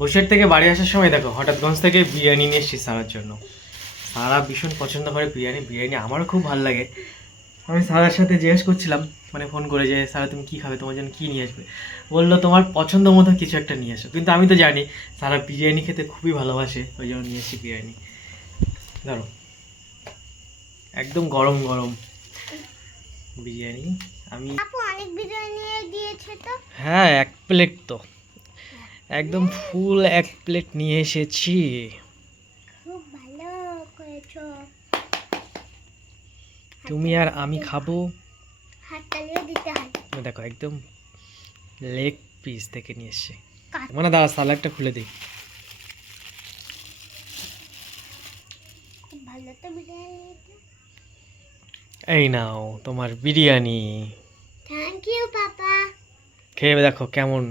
বসিরহাট থেকে বাড়ি আসার সময় দেখো হঠাৎগঞ্জ থেকে বিরিয়ানি নিয়ে এসেছি সারার জন্য। সারা ভীষণ পছন্দ করে বিরিয়ানি, বিরিয়ানি আমারও খুব ভালো লাগে। আমি সারার সাথে জিজ্ঞেস করছিলাম মানে ফোন করে যে সারা তুমি কী খাবে, তোমার জন্য কী নিয়ে আসবে। বললো তোমার পছন্দ মতো কিছু একটা নিয়ে আসো, কিন্তু আমি তো জানি সারা বিরিয়ানি খেতে খুবই ভালোবাসে, ওই জন্য নিয়ে এসেছি বিরিয়ানি। ধরো একদম গরম গরম বিরিয়ানি। আমি আপু অনেক বিরিয়ানি দিয়েছে তো। হ্যাঁ, 1 প্লেট তো একদম ফুল 1 প্লেট নিয়ে এসেছি। খুব ভালো করেছো। তুমি আর আমি খাবো। হাততালিও দিতে হয়। দেখো একদম লেগ পিস থেকে নিয়ে এসছি। মানে দাঁড়া সালাডটা খুলে দিই। খুব ভালো তো বিরিয়ানি। এই নাও তোমার বিরিয়ানি, থ্যাংক ইউ পাপা। খেয়ে দেখো কেমন।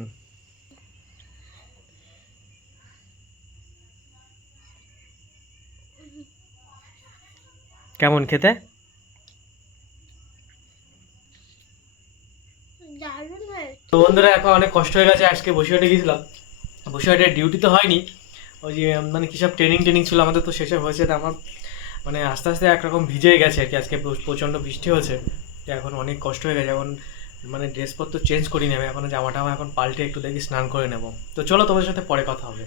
কেমন খেতে? দারুণ হয়েছে। তো বন্ধুরা এখন অনেক কষ্ট হয়ে গেছে, আজকে বসিরহাটে গেছিলাম। বসিরহাটের ডিউটি তো হয়নি, ওই যে মানে কী সব ট্রেনিং ট্রেনিং ছিল আমাদের, তো সেসব হয়েছে। তো আমার মানে আস্তে আস্তে একরকম ভিজে গেছে আর কি। আজকে প্রচণ্ড বৃষ্টি হয়েছে, তো এখন অনেক কষ্ট হয়ে গেছে। এখন মানে ড্রেসপত্র চেঞ্জ করি নেবে, এখন জামা টামা এখন পাল্টে একটু দেখি স্নান করে নেব। তো চলো তোমাদের সাথে পরে কথা হবে।